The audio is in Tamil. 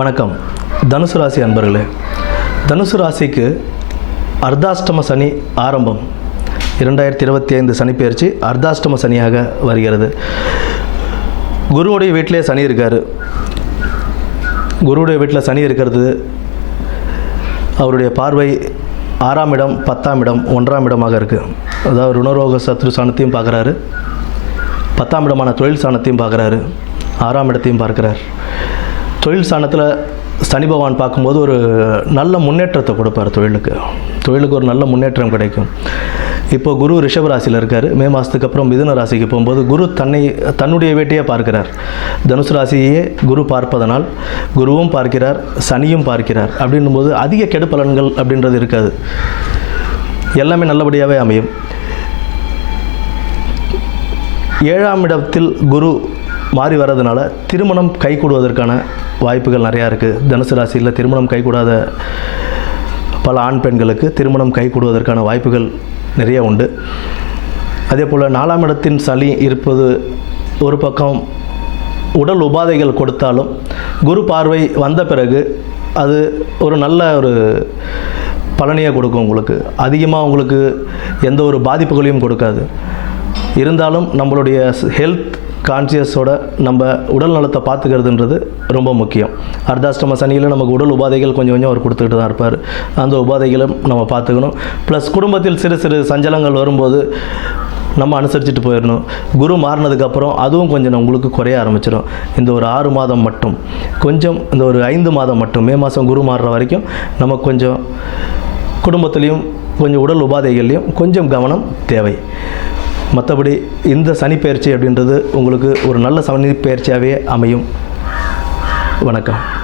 வணக்கம். தனுசு ராசி அன்பர்களே தனுசு ராசிக்கு அர்த்தாஷ்டம சனி ஆரம்பம். இரண்டாயிரத்தி இருபத்தி ஐந்து சனி பயிற்சி அர்த்தாஷ்டம சனியாக வருகிறது. குருவுடைய வீட்டிலே சனி இருக்கார். குருவுடைய வீட்டில் சனி இருக்கிறது. அவருடைய பார்வை ஆறாம் இடம் பத்தாம் இடம் ஒன்றாம் இடமாக இருக்குது அதாவது ருணரோக சத்ரு சாணத்தையும் பார்க்குறாரு. பத்தாம் இடமான தொழில் சாணத்தையும் பார்க்குறாரு. ஆறாம் இடத்தையும் பார்க்குறார். தொழில் சாணத்தில் சனி பகவான் பார்க்கும்போது ஒரு நல்ல முன்னேற்றத்தை கொடுப்பார் தொழிலுக்கு. தொழிலுக்கு ஒரு நல்ல முன்னேற்றம் கிடைக்கும். இப்போ குரு ரிஷப ராசியில் இருக்கார். மே மாதத்துக்கு அப்புறம் மிதுன ராசிக்கு போகும்போது குரு தன்னை தன்னுடைய வேட்டையை பார்க்கிறார். தனுசு ராசியையே குரு பார்ப்பதனால் குருவும் பார்க்கிறார் சனியும் பார்க்கிறார் அப்படின்னும் போது அதிக கெடுப்பலன்கள் அப்படின்றது இருக்காது. எல்லாமே நல்லபடியாகவே அமையும். ஏழாம் இடத்தில் குரு மாறி வர்றதுனால திருமணம் கைகூடுவதற்கான வாய்ப்புகள் நிறையா இருக்குது தனுசு ராசியில் திருமணம் கைகூடாத பல ஆண் பெண்களுக்கு திருமணம் கைகூடுவதற்கான வாய்ப்புகள் நிறைய உண்டு. அதே போல் நாலாம் இடத்தின் சளி இருப்பது ஒரு பக்கம் உடல் உபாதைகள் கொடுத்தாலும் குரு பார்வை வந்த பிறகு அது ஒரு நல்ல ஒரு பலனையை கொடுக்கும் உங்களுக்கு. அதிகமாக உங்களுக்கு எந்த ஒரு பாதிப்புகளையும் கொடுக்காது. இருந்தாலும் நம்மளுடைய ஹெல்த் கான்சியஸோட நம்ம உடல் நலத்தை பார்த்துக்கிறதுன்றது ரொம்ப முக்கியம். அர்த்தாஷ்டம சனியில் நமக்கு உடல் உபாதைகள் கொஞ்சம் கொஞ்சம் அவர் கொடுத்துக்கிட்டு தான் இருப்பார். அந்த உபாதைகளும் நம்ம பார்த்துக்கணும். ப்ளஸ் குடும்பத்தில் சிறு சிறு சஞ்சலங்கள் வரும்போது நம்ம அனுசரிச்சுட்டு போயிடணும். குரு மாறினதுக்கப்புறம் அதுவும் கொஞ்சம் உங்களுக்கு குறைய ஆரம்பிச்சிடும் இந்த ஒரு ஆறு மாதம் மட்டும். கொஞ்சம் இந்த ஒரு ஐந்து மாதம் மட்டும். மே மாதம் குரு மாறுற வரைக்கும் நமக்கு கொஞ்சம் குடும்பத்துலேயும் கொஞ்சம் உடல் உபாதைகள்லையும் கொஞ்சம் கவனம் தேவை. மற்றபடி இந்த சனிப்பெயர்ச்சி அப்படின்றது உங்களுக்கு ஒரு நல்ல சனிப்பெயர்ச்சியாகவே அமையும். வணக்கம்.